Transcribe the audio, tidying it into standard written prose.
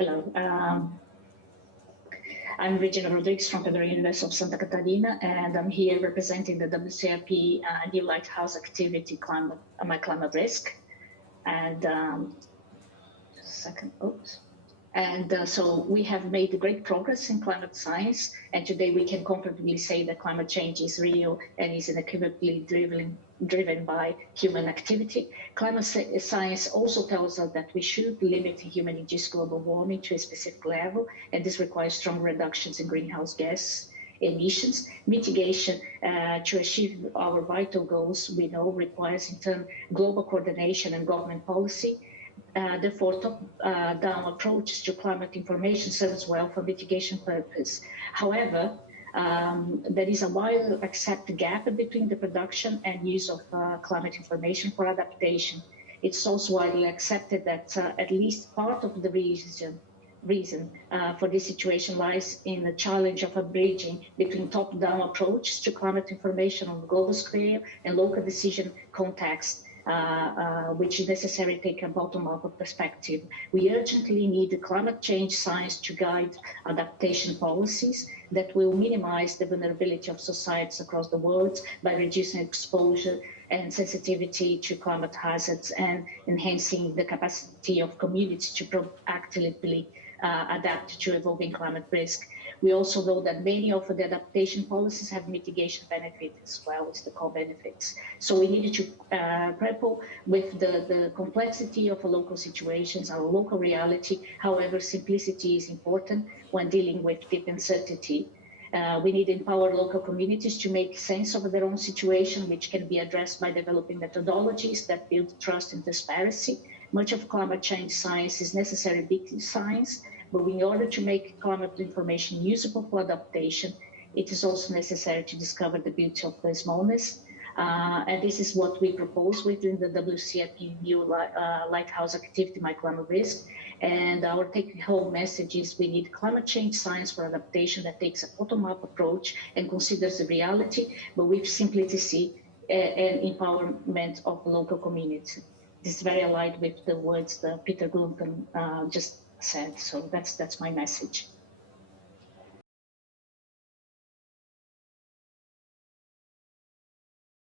Hello. I'm Regina Rodrigues from the University of Santa Catarina, and I'm here representing the WCRP New Lighthouse Activity My Climate Risk. And just a second, oops. And so we have made great progress in climate science, and today we can comfortably say that climate change is real and is inequivocally driven by human activity. Climate science also tells us that we should limit human-induced global warming to a specific level, and this requires strong reductions in greenhouse gas emissions. Mitigation to achieve our vital goals, we know, requires in turn global coordination and government policy. Therefore, top-down approaches to climate information serves well for mitigation purpose. However, there is a widely accepted gap between the production and use of climate information for adaptation. It's also widely accepted that at least part of the reason for this situation lies in the challenge of a bridging between top-down approaches to climate information on the global scale and local decision context. Which is necessary to take a bottom-up perspective. We urgently need the climate change science to guide adaptation policies that will minimize the vulnerability of societies across the world by reducing exposure and sensitivity to climate hazards and enhancing the capacity of communities to proactively adapt to evolving climate risk. We also know that many of the adaptation policies have mitigation benefits as well as the co-benefits. So we needed to grapple with the complexity of local situations, our local reality. However, simplicity is important when dealing with deep uncertainty. We need to empower local communities to make sense of their own situation, which can be addressed by developing methodologies that build trust and transparency. Much of climate change science is necessary big science, but in order to make climate information usable for adaptation, it is also necessary to discover the beauty of the smallness. And this is what we propose within the WCRP New Lighthouse Activity My Climate Risk. And our take-home message is we need climate change science for adaptation that takes a bottom-up approach and considers the reality, but with simplicity and empowerment of local communities. This is very aligned with the words that Peter Glunton just said. So that's my message.